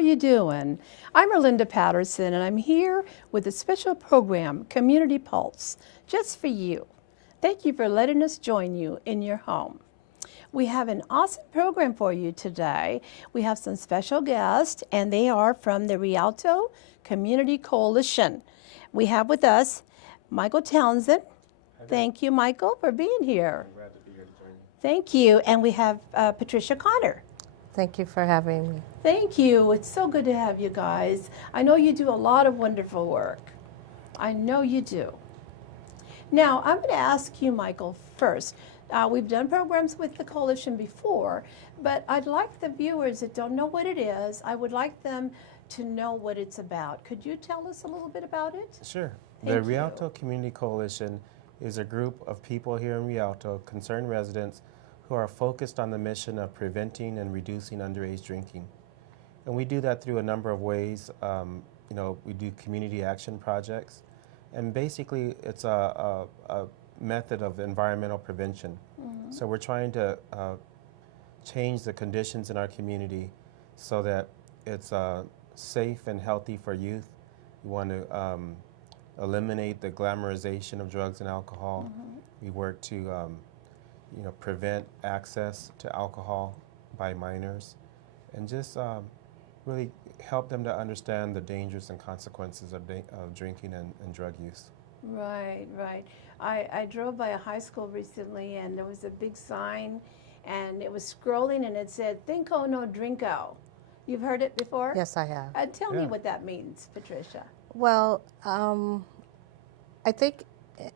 are you doing? I'm Erlinda Patterson, and I'm here with a special program, Community Pulse, just for you. Thank you for letting us join you in your home. We have an awesome program for you today. We have some special guests, and they are from the Rialto Community Coalition. We have with us Michael Townsend. Thank you, Michael, for being here. I'm glad to be here to join you. Thank you. And we have Patricia Connor. Thank you for having me. Thank you. It's so good to have you guys. I know you do a lot of wonderful work. I know you do. Now, I'm going to ask you, Michael, first. We've done programs with the coalition before, but I'd like the viewers that don't know what it is, I would like them to know what it's about. Could you tell us a little bit about it? Sure. Thank The you. Rialto Community Coalition is a group of people here in Rialto, concerned residents, who are focused on the mission of preventing and reducing underage drinking. And we do that through a number of ways. We do community action projects, and basically it's a method of environmental prevention. Mm-hmm. So we're trying to change the conditions in our community so that it's safe and healthy for youth. We want to eliminate the glamorization of drugs and alcohol. Mm-hmm. We work to prevent access to alcohol by minors, and just really help them to understand the dangers and consequences of drinking and drug use. Right, right. I drove by a high school recently, and there was a big sign, and it was scrolling, and it said, "Thinko no drinko." You've heard it before? Yes, I have. Tell me what that means, Patricia. Well, I think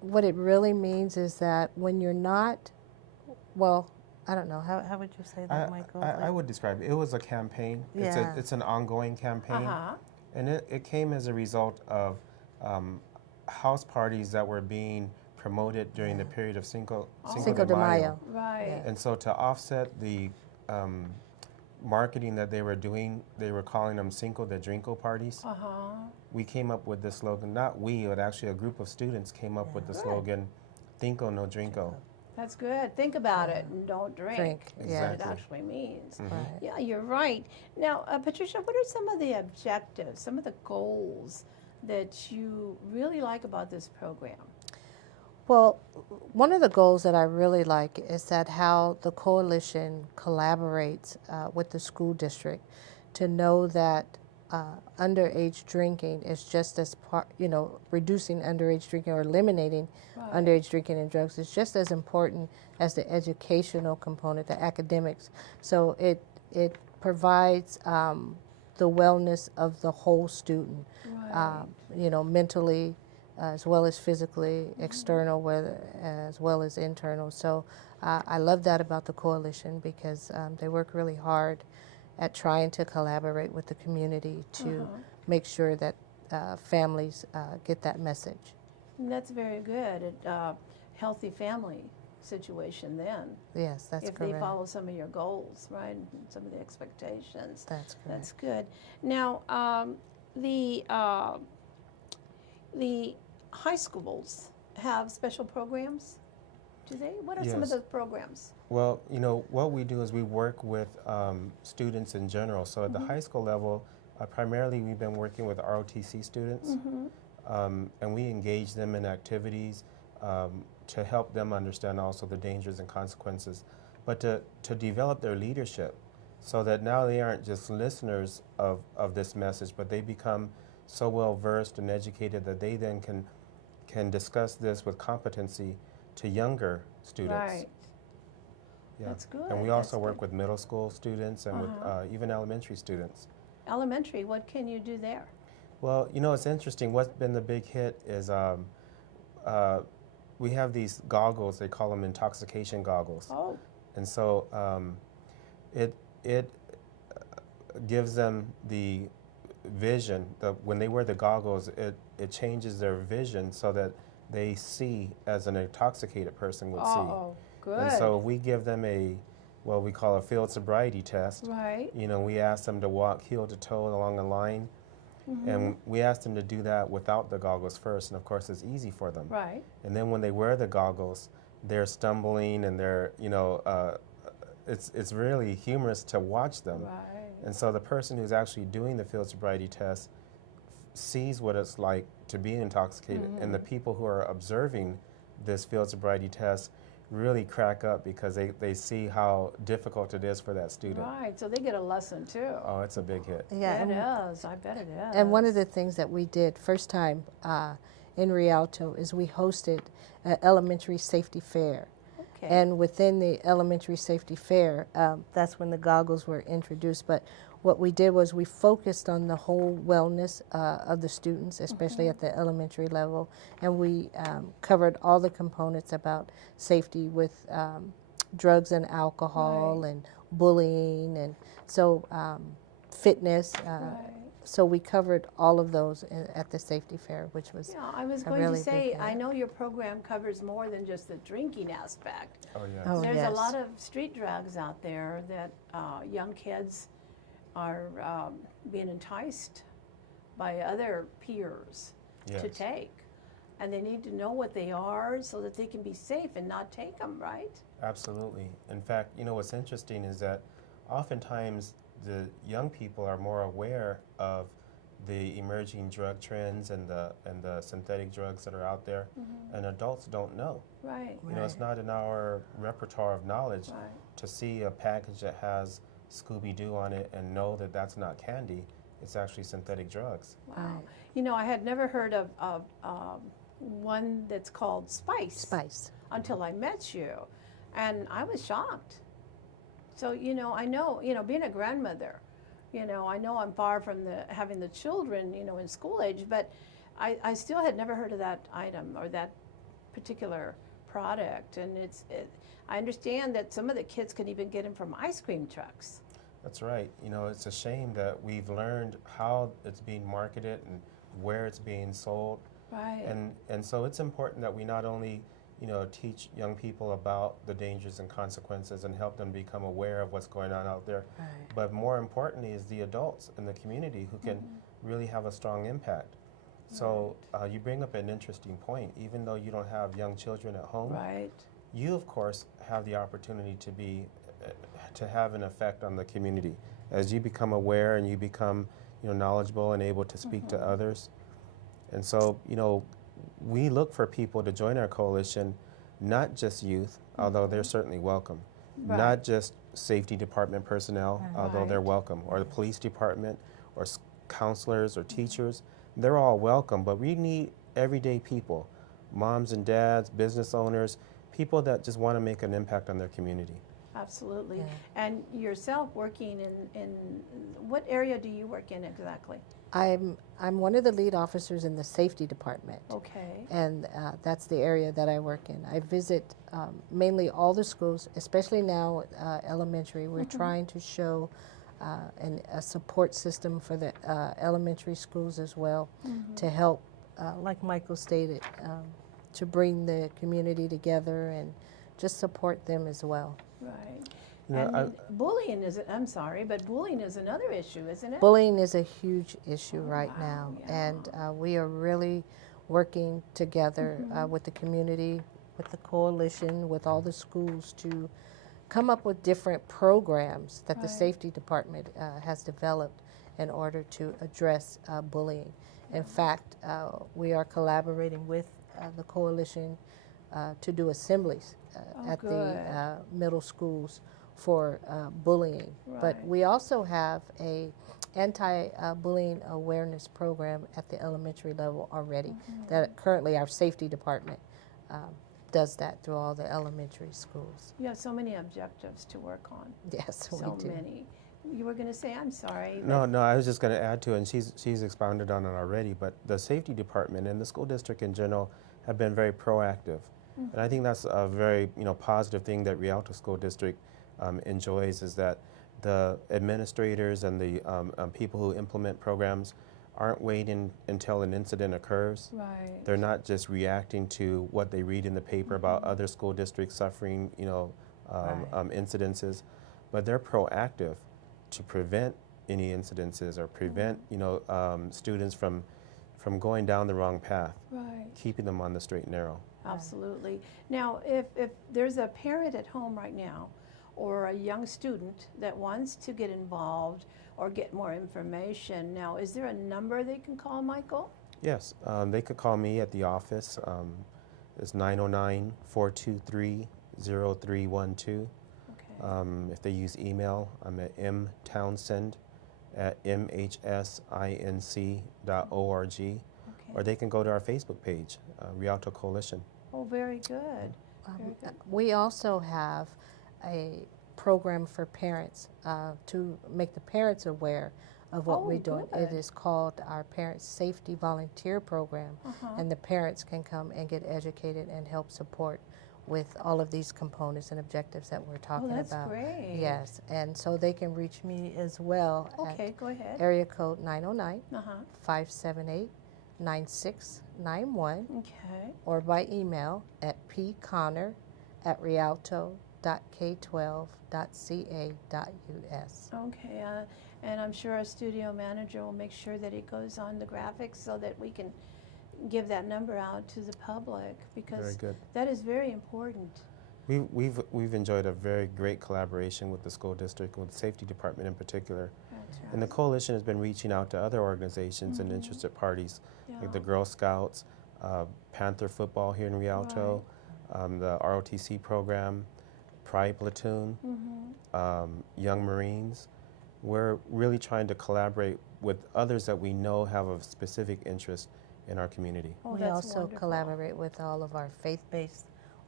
what it really means is that when you're not, well, I don't know, how would you say that, Michael? I would describe it. It was a campaign. Yeah. It's an ongoing campaign. Uh-huh. And it came as a result of house parties that were being promoted during the period of Cinco de Mayo. Right. Yeah. And so to offset the marketing that they were doing, they were calling them Cinco de Drinko parties. Uh-huh. We came up with the slogan, not we, but actually a group of students came up with the slogan, Thinko no Drinko. That's good. Think about it and don't drink. Exactly. What it actually means. Mm-hmm. Right. Yeah, you're right. Now, Patricia, what are some of the objectives, some of the goals that you really like about this program? Well, one of the goals that I really like is that how the coalition collaborates with the school district to know that underage drinking is just as reducing underage drinking or eliminating underage drinking and drugs is just as important as the educational component, the academics. So it provides the wellness of the whole student, mentally, as well as physically, external, as well as internal. So I love that about the coalition because they work really hard at trying to collaborate with the community to make sure that families get that message. And that's very good. A healthy family situation then. Yes, that's if correct. they follow some of your goals, right, and some of the expectations. That's correct. That's good. Now, the high schools have special programs, do they? What are some of Yes. those programs? Well, what we do is we work with students in general. So at the high school level, primarily we've been working with ROTC students, and we engage them in activities to help them understand also the dangers and consequences, but to develop their leadership so that now they aren't just listeners of this message, but they become so well versed and educated that they then can discuss this with competency to younger students. Right. Yeah. That's good. And we also That's work good. with middle school students and with even elementary students. Elementary, what can you do there? Well, it's interesting. What's been the big hit is we have these goggles. They call them intoxication goggles. Oh, And so it gives them the vision. When they wear the goggles, it changes their vision so that they see as an intoxicated person would see. oh, good. And so we give them what we call a field sobriety test. Right. We ask them to walk heel to toe along a line, and we ask them to do that without the goggles first, and of course it's easy for them. Right. And then when they wear the goggles, they're stumbling and they're, it's really humorous to watch them. Right. And so the person who's actually doing the field sobriety test sees what it's like to be intoxicated, and the people who are observing this field sobriety test really crack up because they see how difficult it is for that student. Right, so they get a lesson too. Oh, it's a big hit. Yeah, It is, I bet it is. and one of the things that we did first time in Rialto is we hosted an elementary safety fair. Okay. And within the elementary safety fair, that's when the goggles were introduced. But what we did was we focused on the whole wellness of the students, especially at the elementary level. And we covered all the components about safety with drugs and alcohol and bullying. And so fitness. So we covered all of those at the safety fair, which was Yeah, I was a going really to say, big hit. I know your program covers more than just the drinking aspect. Oh, yes. Oh, There's yes. a lot of street drugs out there that young kids are being enticed by other peers to Yes. take. And they need to know what they are so that they can be safe and not take them, right? Absolutely. In fact, you know, what's interesting is that oftentimes the young people are more aware of the emerging drug trends and the synthetic drugs that are out there, and adults don't know. Right, You know, it's not in our repertoire of knowledge right. to see a package that has Scooby-Doo on it and know that that's not candy, it's actually synthetic drugs. Wow. Right. You know, I had never heard of one that's called Spice. until I met you, and I was shocked. So, you know, I know, you know, being a grandmother, you know, I know I'm far from having the children, you know, in school age, but I still had never heard of that item or that particular product. And I understand that some of the kids can even get them from ice cream trucks. That's right. You know, it's a shame that we've learned how it's being marketed and where it's being sold. Right. And so it's important that we not only, you know, teach young people about the dangers and consequences and help them become aware of what's going on out there, Right. but more importantly is the adults in the community who can really have a strong impact. So you bring up an interesting point. Even though you don't have young children at home, Right. you of course have the opportunity to have an effect on the community as you become aware and you become, you know, knowledgeable and able to speak to others. And so, you know, we look for people to join our coalition, not just youth, although they're certainly welcome, Right. not just safety department personnel, although they're Right. welcome, or the police department, or counselors or teachers. They're all welcome, but we need everyday people, moms and dads, business owners, people that just want to make an impact on their community. Absolutely. Yeah. And yourself working in what area do you work in exactly? I'm one of the lead officers in the safety department. Okay. And that's the area that I work in. I visit mainly all the schools, especially now elementary. We're trying to show a support system for the elementary schools as well to help, like Michael stated, to bring the community together and just support them as well. Right. You know, And bullying is, I'm sorry, but bullying is another issue, isn't it? Bullying is a huge issue right wow, now, yeah. and we are really working together with the community, with the coalition, with all the schools to come up with different programs that the Right. safety department has developed in order to address bullying. In fact, we are collaborating with the coalition to do assemblies Oh, at good. the middle schools for bullying. But Right. we also have a anti-bullying awareness program at the elementary level already. That currently our safety department does that through all the elementary schools. You have so many objectives to work on. Yes, So we do. many. You were going to say, I'm sorry. No, I was just going to add to it, and she's expounded on it already, but the safety department and the school district in general have been very proactive. And I think that's a very, you know, positive thing that Rialto School District enjoys, is that the administrators and the people who implement programs aren't waiting until an incident occurs. Right. They're not just reacting to what they read in the paper about other school districts suffering, you know, incidences, but they're proactive to prevent any incidences or prevent, you know, students from going down the wrong path, Right. keeping them on the straight and narrow. Absolutely. Now, if there's a parent at home right now or a young student that wants to get involved or get more information. Now, is there a number they can call, Michael? Yes, they could call me at the office. It's 909-423-0312. Okay. If they use email, I'm at mtownsend@mhsinc.org, Okay. or they can go to our Facebook page, Rialto Coalition. Oh, very good. Very good. We also have a program for parents to make the parents aware of what Oh, we're doing. It good. is called our Parent Safety Volunteer Program, and the parents can come and get educated and help support with all of these components and objectives that we're talking that's about. great. Yes, and so they can reach me as well Okay, at go ahead. area code 909 Uh-huh. 578 9691 Okay. or by email at pconnor@rialto.k12.ca.us. Okay, and I'm sure our studio manager will make sure that it goes on the graphics so that we can give that number out to the public, Very because good. that is very important. We've enjoyed a very great collaboration with the school district, with the safety department in particular. That's right. And the coalition has been reaching out to other organizations and interested parties, like the Yeah. Girl Scouts, Panther Football here in Rialto, the ROTC program, Pride Platoon, Young Marines. We're really trying to collaborate with others that we know have a specific interest in our community. Oh, We that's also wonderful. collaborate with all of our faith-based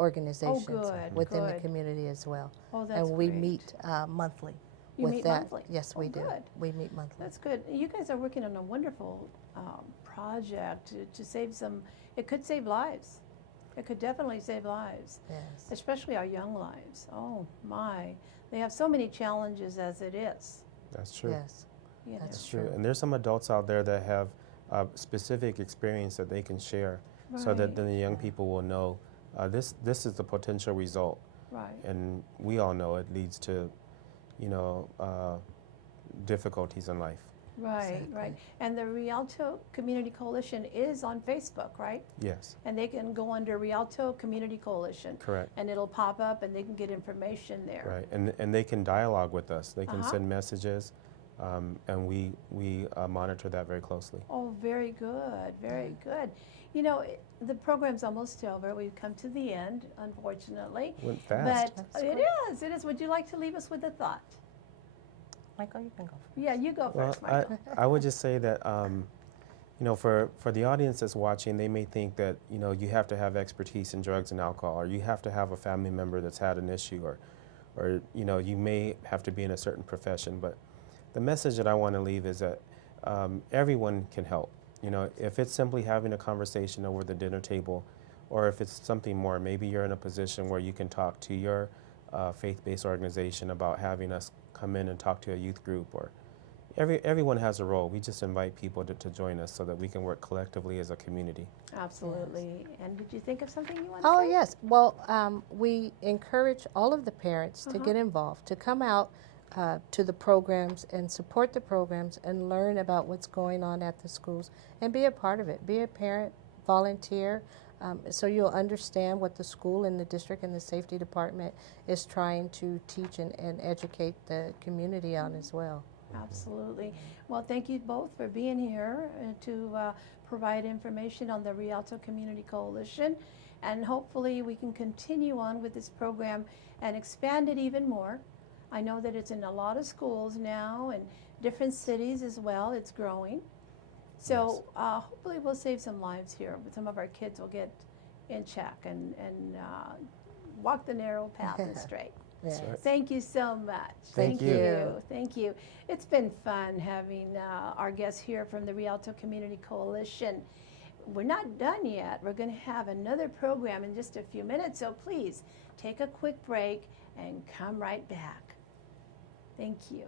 organizations good, within the good. community as well. Oh, that's And we great. meet monthly You with meet that. monthly? Yes, Oh, we do. good. We meet monthly. That's good. You guys are working on a wonderful project to save some, it could save lives. It could definitely save lives, Yes. especially our young lives. Oh, my. They have so many challenges as it is. That's true. Yes. You know. That's That's true. true. And there's some adults out there that have specific experience that they can share, so that Right. then the young people will know this is the potential result. Right. And we all know it leads to, you know, difficulties in life. Right, Exactly. right. And the Rialto Community Coalition is on Facebook, right? Yes, And they can go under Rialto Community Coalition, correct. and it'll pop up and they can get information there. Right, and they can dialogue with us. They can Uh-huh. send messages, and we monitor that very closely. Oh, very good, very good. You know, the program's almost over. We've come to the end, unfortunately. Went fast. But That's it great. is, it is. Would you like to leave us with a thought? Michael, you can go first. Yeah, you go Well, first, Michael. I would just say that, you know, for the audience that's watching, they may think that, you know, you have to have expertise in drugs and alcohol, or you have to have a family member that's had an issue, or you know, you may have to be in a certain profession. But the message that I want to leave is that everyone can help. You know, if it's simply having a conversation over the dinner table, or if it's something more, maybe you're in a position where you can talk to your faith-based organization about having us come in and talk to a youth group, or everyone has a role. We just invite people to join us so that we can work collectively as a community. Absolutely. And did you think of something you want to Oh, say? yes. Well, we encourage all of the parents to Uh-huh. get involved, to come out to the programs and support the programs and learn about what's going on at the schools and be a part of it. Be a parent, volunteer, so you'll understand what the school and the district and the safety department is trying to teach and educate the community on as well. Absolutely. Well, thank you both for being here to provide information on the Rialto Community Coalition. And hopefully we can continue on with this program and expand it even more. I know that it's in a lot of schools now and different cities as well. It's growing. So hopefully we'll save some lives here. Some of our kids will get in check and walk the narrow path and straight. Yes. right. Thank you so much. Thank you. Thank you. It's been fun having our guests here from the Rialto Community Coalition. We're not done yet. We're going to have another program in just a few minutes, so please take a quick break and come right back. Thank you.